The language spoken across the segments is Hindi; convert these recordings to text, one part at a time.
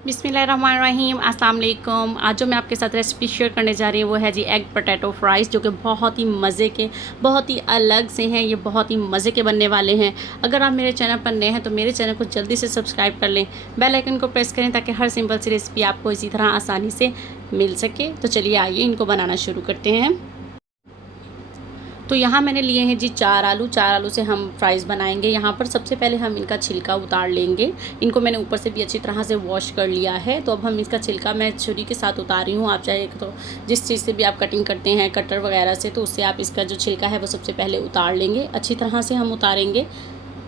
बिस्मिल्लाहिर्रहमानिर्रहीम, अस्सलाम वालेकुम। आज जो मैं आपके साथ रेसिपी शेयर करने जा रही हूँ वो है जी एग पोटैटो फ्राइज़, जो कि बहुत ही मज़े के, बहुत ही अलग से हैं। ये बहुत ही मज़े के बनने वाले हैं। अगर आप मेरे चैनल पर नए हैं तो मेरे चैनल को जल्दी से सब्सक्राइब कर लें, बेल आइकन को प्रेस करें ताकि हर सिंपल सी रेसिपी आपको इसी तरह आसानी से मिल सके। तो चलिए आइए इनको बनाना शुरू करते हैं। तो यहाँ मैंने लिए हैं जी 4 आलू। 4 आलू से हम फ्राइज़ बनाएंगे। यहाँ पर सबसे पहले हम इनका छिलका उतार लेंगे। इनको मैंने ऊपर से भी अच्छी तरह से वॉश कर लिया है। तो अब हम इसका छिलका मैं छुरी के साथ उतार रही हूँ। आप चाहे तो जिस चीज़ से भी आप कटिंग करते हैं, कटर वगैरह से, तो उससे आप इसका जो छिलका है वो सबसे पहले उतार लेंगे। अच्छी तरह से हम उतारेंगे।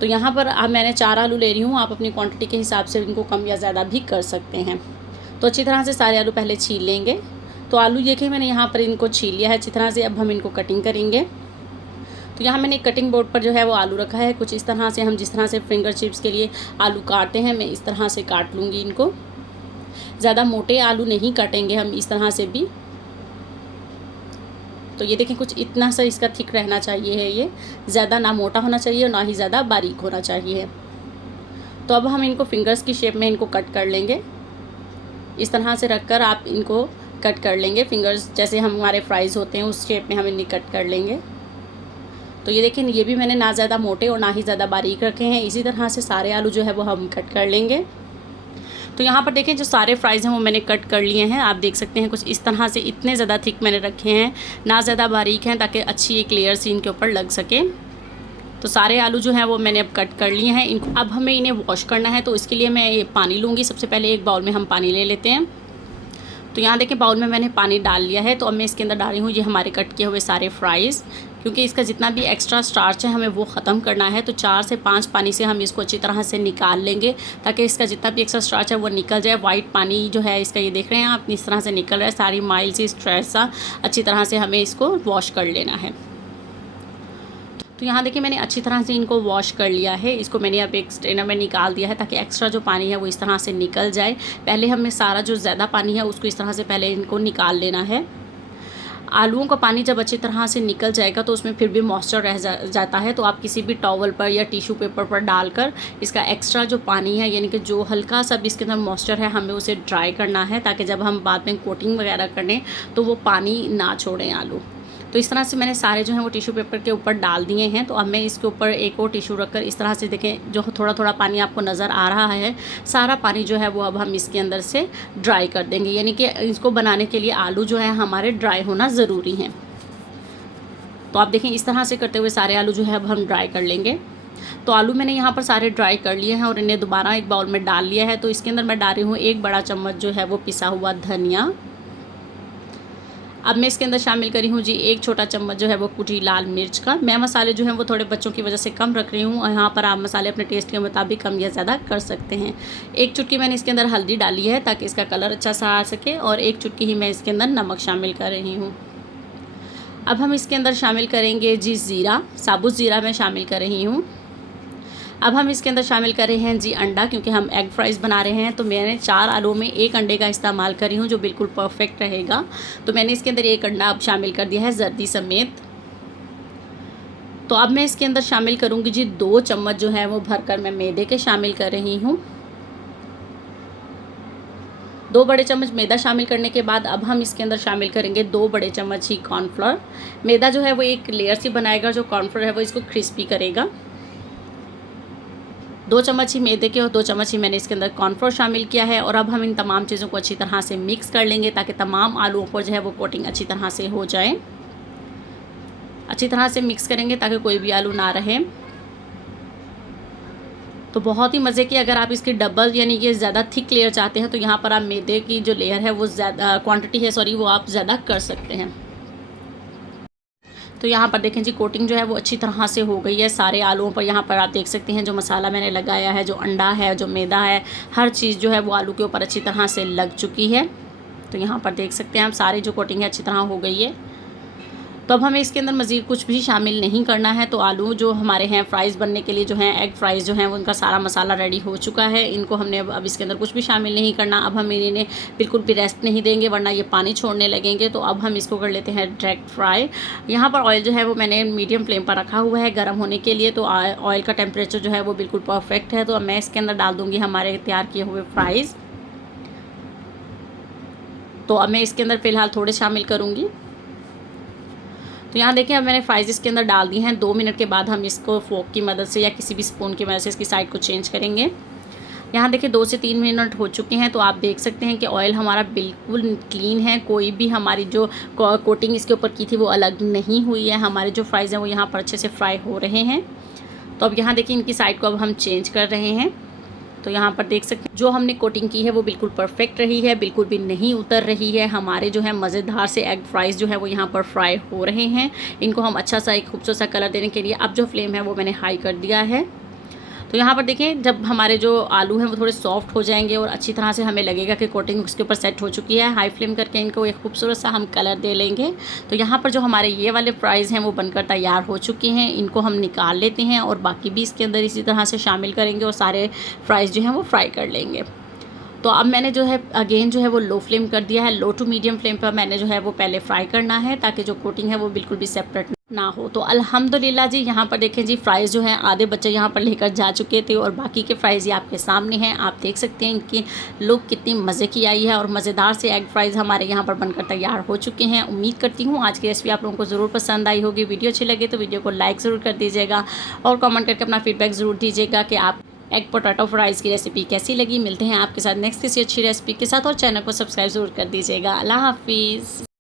तो यहाँ पर अब मैंने 4 आलू ले रही हूँ। आप अपनी क्वान्टिटी के हिसाब से इनको कम या ज़्यादा भी कर सकते हैं। तो अच्छी तरह से सारे आलू पहले छील लेंगे। तो आलू देखिए मैंने यहाँ पर इनको छील लिया है अच्छी तरह से। अब हम इनको कटिंग करेंगे। तो यहाँ मैंने कटिंग बोर्ड पर जो है वो आलू रखा है। कुछ इस तरह से हम जिस तरह से फिंगर चिप्स के लिए आलू काटते हैं, मैं इस तरह से काट लूँगी इनको। ज़्यादा मोटे आलू नहीं काटेंगे हम इस तरह से भी। तो ये देखें कुछ इतना सा इसका थिक रहना चाहिए है। ये ज़्यादा ना मोटा होना चाहिए और ना ही ज़्यादा बारीक होना चाहिए। तो अब हम इनको फिंगर्स की शेप में इनको कट कर लेंगे। इस तरह से रख कर आप इनको कट कर लेंगे। फिंगर्स जैसे हमारे फ्राइज़ होते हैं उस शेप में हम इन्हें कट कर लेंगे। तो ये देखें ये भी मैंने ना ज़्यादा मोटे और ना ही ज़्यादा बारीक रखे हैं। इसी तरह से सारे आलू जो है वो हम कट कर लेंगे। तो यहाँ पर देखें जो सारे फ्राइज़ हैं वो मैंने कट कर लिए हैं। आप देख सकते हैं कुछ इस तरह से इतने ज़्यादा थिक मैंने रखे हैं, ना ज़्यादा बारीक हैं, ताकि अच्छी एक लेयर सी इनके ऊपर लग सके। तो सारे आलू जो हैं वो मैंने अब कट कर लिए हैं। इनको अब हमें इन्हें वॉश करना है। तो इसके लिए मैं ये पानी लूँगी। सबसे पहले एक बाउल में हम पानी ले लेते हैं। तो यहाँ देखिए बाउल में मैंने पानी डाल लिया है। तो अब मैं इसके अंदर डाल रही हूँ ये हमारे कट किए हुए सारे फ्राइज़, क्योंकि इसका जितना भी एक्स्ट्रा स्टार्च है हमें वो ख़त्म करना है। तो 4 से 5 पानी से हम इसको अच्छी तरह से निकाल लेंगे, ताकि इसका जितना भी एक्स्ट्रा स्टार्च है वो निकल जाए। वाइट पानी जो है इसका, ये देख रहे हैं आप, इस तरह से निकल रहा है। सारी माइल सी स्ट्रेस सा अच्छी तरह से हमें इसको वॉश कर लेना है। तो यहाँ देखिए मैंने अच्छी तरह से इनको वॉश कर लिया है। इसको मैंने अब एक स्ट्रेनर में निकाल दिया है, ताकि एक्स्ट्रा जो पानी है वो इस तरह से निकल जाए। पहले हमें सारा जो ज़्यादा पानी है उसको इस तरह से पहले इनको निकाल लेना है। आलूओं का पानी जब अच्छी तरह से निकल जाएगा तो उसमें फिर भी मॉइस्चर रह जाता है। तो आप किसी भी टॉवल पर या टिश्यू पेपर पर डालकर इसका एक्स्ट्रा जो पानी है, यानी कि जो हल्का सा भी इसके अंदर मॉइस्चर है, हमें उसे ड्राई करना है, ताकि जब हम बाद में कोटिंग वगैरह करें तो वो पानी ना छोड़ें आलू। तो इस तरह से मैंने सारे जो हैं वो टिश्यू पेपर के ऊपर डाल दिए हैं। तो अब मैं इसके ऊपर एक और टिश्यू रखकर इस तरह से देखें, जो थोड़ा थोड़ा पानी आपको नज़र आ रहा है, सारा पानी जो है वो अब हम इसके अंदर से ड्राई कर देंगे। यानी कि इसको बनाने के लिए आलू जो है हमारे ड्राई होना ज़रूरी हैं। तो आप देखें इस तरह से करते हुए सारे आलू जो है अब हम ड्राई कर लेंगे। तो आलू मैंने यहाँ पर सारे ड्राई कर लिए हैं और इन्हें दोबारा एक बाउल में डाल लिया है। तो इसके अंदर मैं डाल रही हूँ 1 बड़ा चम्मच जो है वो पिसा हुआ धनिया। अब मैं इसके अंदर शामिल करी हूँ जी 1 छोटा चम्मच जो है वो कुटी लाल मिर्च का। मैं मसाले जो हैं वो थोड़े बच्चों की वजह से कम रख रही हूँ, और यहाँ पर आप मसाले अपने टेस्ट के मुताबिक कम या ज़्यादा कर सकते हैं। 1 चुटकी मैंने इसके अंदर हल्दी डाली है, ताकि इसका कलर अच्छा सा आ सके, और 1 चुटकी ही मैं इसके अंदर नमक शामिल कर रही हूँ। अब हम इसके अंदर शामिल करेंगे जी ज़ीरा, साबुत ज़ीरा मैं शामिल कर रही हूँ। अब हम इसके अंदर शामिल कर रहे हैं जी अंडा, क्योंकि हम एग फ्राइज़ बना रहे हैं। तो मैंने 4 आलू में 1 अंडे का इस्तेमाल करी हूँ, जो बिल्कुल परफेक्ट रहेगा। तो मैंने इसके अंदर 1 अंडा अब शामिल कर दिया है जर्दी समेत। तो अब मैं इसके अंदर शामिल करूँगी जी 2 चम्मच जो है वो भरकर मैं मैदे के शामिल कर रही हूँ। 2 बड़े चम्मच मैदा शामिल करने के बाद अब हम इसके अंदर शामिल करेंगे 2 बड़े चम्मच ही कॉर्नफ्लोर। मैदा जो है वो एक लेयर सी बनाएगा, जो कॉर्नफ्लोर है वो इसको क्रिस्पी करेगा। 2 चम्मच ही मैदे के और 2 चम्मच ही मैंने इसके अंदर कॉर्नफ्लोर शामिल किया है। और अब हम इन तमाम चीज़ों को अच्छी तरह से मिक्स कर लेंगे, ताकि तमाम आलूओं पर जो है वो कोटिंग अच्छी तरह से हो जाए। अच्छी तरह से मिक्स करेंगे ताकि कोई भी आलू ना रहे। तो बहुत ही मज़े की, अगर आप इसकी डबल यानी कि ज़्यादा थिक लेयर चाहते हैं तो यहाँ पर आप मैदे की जो लेयर है वो ज़्यादा क्वांटिटी है, सॉरी, वो आप ज़्यादा कर सकते हैं। तो यहाँ पर देखें जी कोटिंग जो है वो अच्छी तरह से हो गई है सारे आलूओं पर। यहाँ पर आप देख सकते हैं जो मसाला मैंने लगाया है, जो अंडा है, जो मैदा है, हर चीज़ जो है वो आलू के ऊपर अच्छी तरह से लग चुकी है। तो यहाँ पर देख सकते हैं आप सारी जो कोटिंग है अच्छी तरह हो गई है। तो अब हमें इसके अंदर मज़ीद कुछ भी शामिल नहीं करना है। तो आलू जो हमारे हैं फ्राइज़ बनने के लिए जो हैं, एग फ्राइज़ जो हैं, वो उनका सारा मसाला रेडी हो चुका है। इनको हमने अब इसके अंदर कुछ भी शामिल नहीं करना। अब हम इन्हें बिल्कुल भी रेस्ट नहीं देंगे, वरना ये पानी छोड़ने लगेंगे। तो अब हम इसको कर लेते हैं डायरेक्ट फ्राई। यहाँ पर ऑयल जो है वो मैंने मीडियम फ्लेम पर रखा हुआ है गर्म होने के लिए। तो ऑयल का टेम्परेचर जो है वो बिल्कुल परफेक्ट है। तो अब मैं इसके अंदर डाल दूँगी हमारे तैयार किए हुए फ्राइज़। तो अब मैं इसके अंदर फ़िलहाल थोड़े शामिल करूँगी। तो यहाँ देखिए अब मैंने फ्राइज़ इसके अंदर डाल दी हैं। 2 मिनट के बाद हम इसको फोक की मदद से या किसी भी स्पून की मदद से इसकी साइड को चेंज करेंगे। यहाँ देखिए 2 से 3 मिनट हो चुके हैं, तो आप देख सकते हैं कि ऑयल हमारा बिल्कुल क्लीन है। कोई भी हमारी जो कोटिंग इसके ऊपर की थी वो अलग नहीं हुई है। हमारे जो फ्राइज़ हैं वो यहाँ पर अच्छे से फ्राई हो रहे हैं। तो अब यहाँ देखिए इनकी साइड को अब हम चेंज कर रहे हैं। तो यहाँ पर देख सकते हैं जो हमने कोटिंग की है वो बिल्कुल परफेक्ट रही है, बिल्कुल भी नहीं उतर रही है। हमारे जो है मज़ेदार से एग फ्राइज़ जो है वो यहाँ पर फ्राई हो रहे हैं। इनको हम अच्छा सा एक खूबसूरत सा कलर देने के लिए अब जो फ्लेम है वो मैंने हाई कर दिया है। तो यहाँ पर देखें जब हमारे जो आलू हैं वो थोड़े सॉफ्ट हो जाएंगे और अच्छी तरह से हमें लगेगा कि कोटिंग उसके ऊपर सेट हो चुकी है, हाई फ्लेम करके इनको एक खूबसूरत सा हम कलर दे लेंगे। तो यहाँ पर जो हमारे ये वाले फ्राइज़ हैं वो बनकर तैयार हो चुके हैं। इनको हम निकाल लेते हैं और बाकी भी इसके अंदर इसी तरह से शामिल करेंगे और सारे फ्राइज़ जो हैं वो फ्राई कर लेंगे। तो अब मैंने जो है अगेन जो है वो लो फ्लेम कर दिया है। लो टू मीडियम फ्लेम पर मैंने जो है वो पहले फ्राई करना है ताकि जो कोटिंग है वो बिल्कुल भी सेपरेट ना हो। तो अल्हम्दुलिल्लाह जी यहाँ पर देखें जी फ्राइज़ जो हैं आधे बच्चे यहाँ पर लेकर जा चुके थे और बाकी के फ्राइज़ ये आपके सामने हैं। आप देख सकते हैं इनकी लुक कितनी मज़े की आई है और मज़ेदार से एग फ्राइज़ हमारे यहाँ पर बनकर तैयार हो चुके हैं। उम्मीद करती हूँ आज की रेसिपी आप लोगों को ज़रूर पसंद आई होगी। वीडियो अच्छी लगे तो वीडियो को लाइक ज़रूर कर दीजिएगा और कॉमेंट करके अपना फीडबैक ज़रूर दीजिएगा कि आप एग पोटैटो फ्राइज़ की रेसिपी कैसी लगी। मिलते हैं आपके साथ नेक्स्ट किसी अच्छी रेसिपी के साथ और चैनल को सब्सक्राइब ज़रूर कर दीजिएगा। अल्लाह हाफिज़।